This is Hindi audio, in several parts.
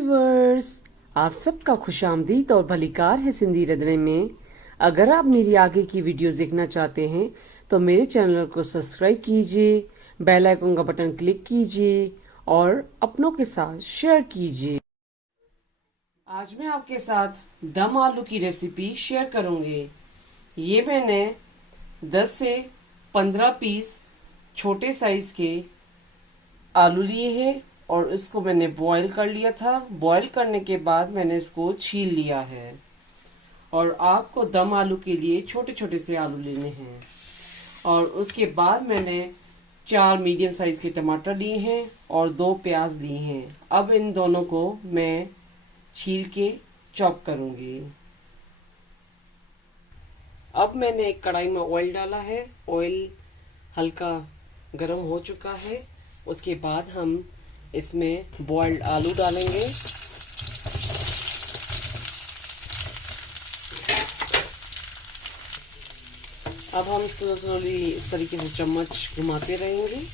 व्यूवर्स, आप सबका खुशामदीद और भलीकार है सिंधी रंधणे में। अगर आप मेरी आगे की वीडियोस देखना चाहते हैं तो मेरे चैनल को सब्सक्राइब कीजिए, बेल आइकन का बटन क्लिक कीजिए और अपनों के साथ शेयर कीजिए। आज मैं आपके साथ दम आलू की रेसिपी शेयर करूंगी। ये मैंने 10 से 15 पीस छोटे साइज के आलू लिए हैं और इसको मैंने बॉईल कर लिया था। बॉईल करने के बाद मैंने इसको छील लिया है। और आपको दम आलू के लिए छोटे छोटे से आलू लेने हैं। और उसके बाद मैंने 4 मीडियम साइज के टमाटर लिए हैं और 2 प्याज लिए हैं। अब इन दोनों को मैं छील के चॉप करूंगी। अब मैंने एक कढ़ाई में ऑयल डाला है। ऑयल हल्का गर्म हो चुका है। उसके बाद हम इसमें बॉइल्ड आलू डालेंगे। अब हम स्लोली इस तरीके से चम्मच घुमाते रहेंगे।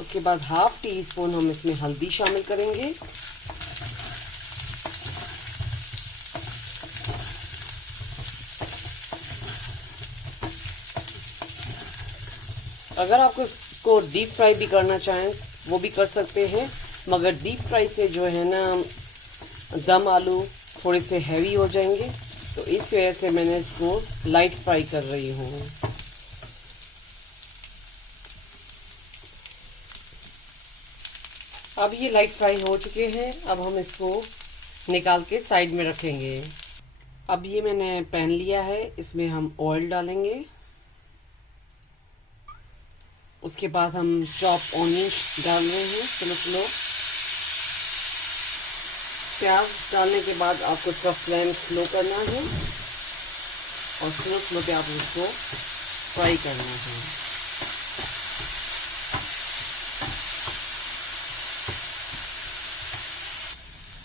उसके बाद ½ टी स्पून हम इसमें हल्दी शामिल करेंगे। अगर आपको इसको डीप फ्राई भी करना चाहें वो भी कर सकते हैं, मगर डीप फ्राई से जो है ना दम आलू थोड़े से हैवी हो जाएंगे, तो इस वजह से मैंने इसको लाइट फ्राई कर रही हूँ। अब ये लाइट फ्राई हो चुके हैं। अब हम इसको निकाल के साइड में रखेंगे। अब ये मैंने पैन लिया है, इसमें हम ऑयल डालेंगे। उसके बाद हम चॉप ऑनियन डाल रहे हैं स्लो। प्याज डालने के बाद आपको इसका फ्लेम स्लो करना है और स्लो पे आप उसको फ्राई करना है।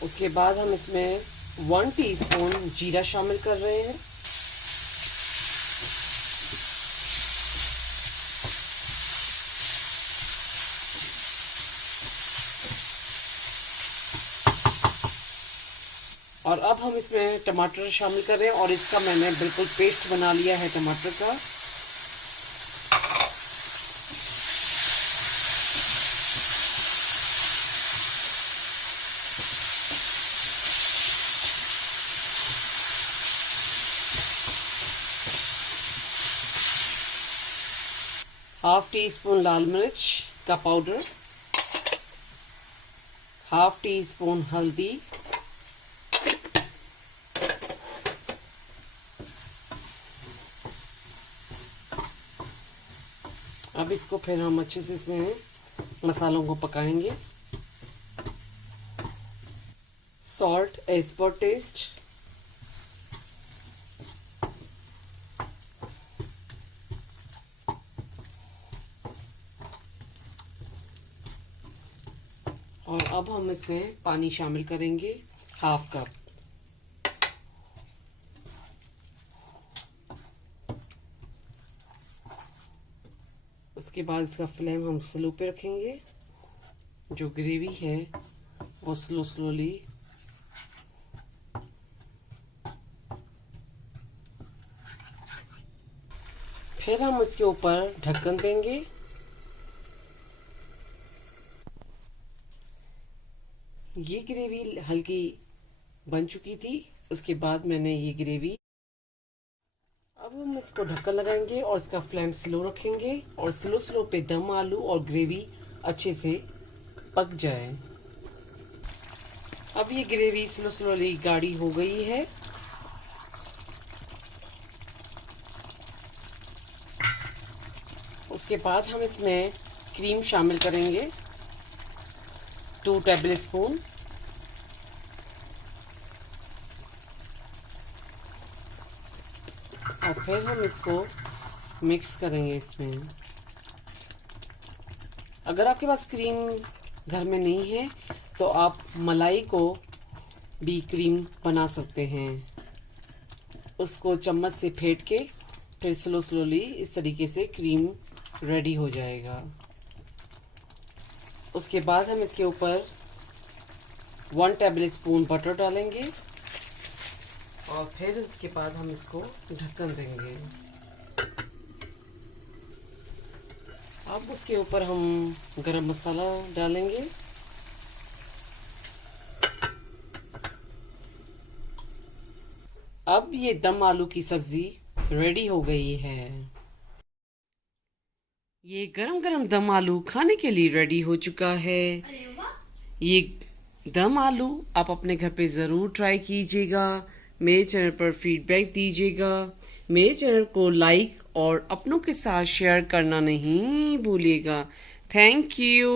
उसके बाद हम इसमें 1 टीस्पून जीरा शामिल कर रहे हैं। और अब हम इसमें टमाटर शामिल कर रहे हैं और इसका मैंने बिल्कुल पेस्ट बना लिया है टमाटर का। ½ टीस्पून लाल मिर्च का पाउडर, ½ टीस्पून हल्दी, अब इसको फिर हम अच्छे से इसमें मसालों को पकाएंगे। सॉल्ट एज पर टेस्ट, और अब हम इसमें पानी शामिल करेंगे ½ कप। उसके बाद इसका फ्लेम हम स्लो पे रखेंगे। जो ग्रेवी है वो स्लोली फिर हम इसके ऊपर ढक्कन देंगे। ये ग्रेवी हल्की बन चुकी थी। उसके बाद मैंने ये ग्रेवी, अब हम इसको ढक्कन लगाएंगे और इसका फ्लेम स्लो रखेंगे और स्लो पे दम आलू और ग्रेवी अच्छे से पक जाए। अब ये ग्रेवी स्लोली गाढ़ी हो गई है। उसके बाद हम इसमें क्रीम शामिल करेंगे 2 टेबल स्पून। और फिर हम इसको मिक्स करेंगे इसमें। अगर आपके पास क्रीम घर में नहीं है तो आप मलाई को भी क्रीम बना सकते हैं। उसको चम्मच से फेंट के फिर स्लोली इस तरीके से क्रीम रेडी हो जाएगा। उसके बाद हम इसके ऊपर 1 टेबल स्पून बटर डालेंगे और फिर उसके बाद हम इसको ढक्कन देंगे। अब उसके ऊपर हम गरम मसाला डालेंगे। अब ये दम आलू की सब्जी रेडी हो गई है। ये गरम गरम दम आलू खाने के लिए रेडी हो चुका है। ये दम आलू आप अपने घर पे ज़रूर ट्राई कीजिएगा। मेरे चैनल पर फीडबैक दीजिएगा। मेरे चैनल को लाइक और अपनों के साथ शेयर करना नहीं भूलिएगा। Thank you.